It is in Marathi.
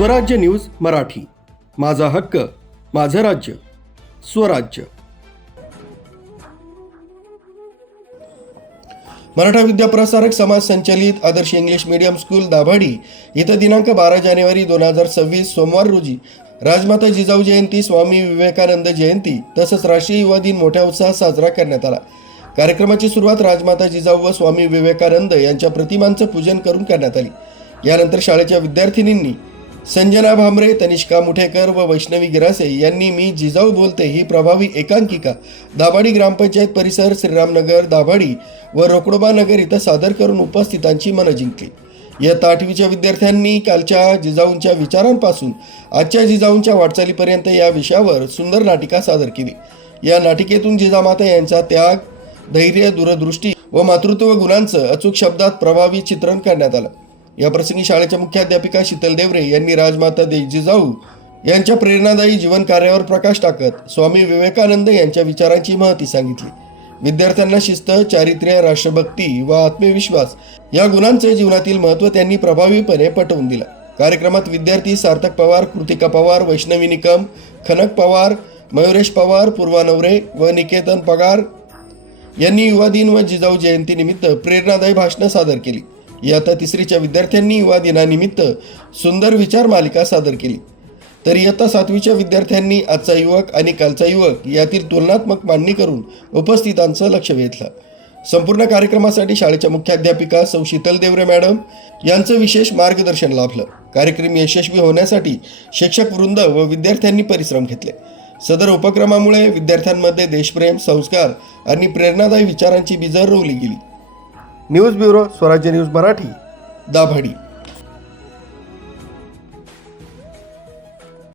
स्वराज्य न्यूज मराठी, माझा हक्क माझं राज्य स्वराज्य। मराठा विद्याप्रसारक समाज संचलित आदर्श इंग्लिश मीडियम स्कूल दाभाडी इथं दिनांक 12 जानेवारी 2026 सोमवार रोजी राजमाता जिजाऊ जयंती, स्वामी विवेकानंद जयंती तसंच राष्ट्रीय युवा दिन मोठ्या उत्साहात साजरा करण्यात आला। कार्यक्रमाची सुरुवात राजमाता जिजाऊ व स्वामी विवेकानंद यांच्या प्रतिमांचं पूजन करून करण्यात आली। यानंतर शाळेच्या विद्यार्थिनींनी संजना भामरे, तनिष्का मुठेकर व वैष्णवी गिरासे यांनी मी जिजाऊ बोलते ही प्रभावी एकांकिका दाभाडी ग्रामपंचायत परिसर, श्रीरामनगर दाभाडी व रोकडोबा नगर इथं सादर करून उपस्थितांची मनं जिंकली। इयत्ता 8वीच्या विद्यार्थ्यांनी कालच्या जिजाऊंच्या विचारांपासून आजच्या जिजाऊंच्या वाटचालीपर्यंत या विषयावर सुंदर नाटिका सादर केली। या नाटिकेतून जिजामाता यांचा त्याग, धैर्य, दूरदृष्टी व मातृत्व गुणांचं अचूक शब्दात प्रभावी चित्रण करण्यात आलं। या प्रसंगी शाळेच्या मुख्याध्यापिका शीतल देवरे यांनी राजमाता जिजाऊ यांच्या प्रेरणादायी जीवन कार्यावर प्रकाश टाकत स्वामी विवेकानंद यांच्या विचारांची महती सांगितली। विद्यार्थ्यांना शिस्त, चारित्र्य, राष्ट्रभक्ती व आत्मविश्वास या गुणांचे जीवनातील महत्त्व त्यांनी प्रभावीपणे पटवून दिलं। कार्यक्रमात विद्यार्थी सार्थक पवार, कृतिका पवार, वैष्णवी निकम, खनक पवार, मयुरेश पवार, पूर्वा नवरे व निकेतन पगार यांनी युवा दिन व जिजाऊ जयंती निमित्त प्रेरणादायी भाषणं सादर केली। इयत्ता 3रीच्या विद्यार्थ्यांनी युवा दिनानिमित्त सुंदर विचार मालिका सादर केली, तर इयत्ता 7वीच्या विद्यार्थ्यांनी आजचा युवक आणि कालचा युवक यातील तुलनात्मक मांडणी करून उपस्थितांचं लक्ष वेधलं। संपूर्ण कार्यक्रमासाठी शाळेच्या मुख्याध्यापिका सौ शीतल देवरे मॅडम यांचं विशेष मार्गदर्शन लाभलं। कार्यक्रम यशस्वी होण्यासाठी शिक्षक वृंद व विद्यार्थ्यांनी परिश्रम घेतले। सदर उपक्रमामुळे विद्यार्थ्यांमध्ये देशप्रेम, संस्कार आणि प्रेरणादायी विचारांची बीजं रोवली गेली। न्यूज ब्युरो, स्वराज्य न्यूज मराठी, दाभाडी।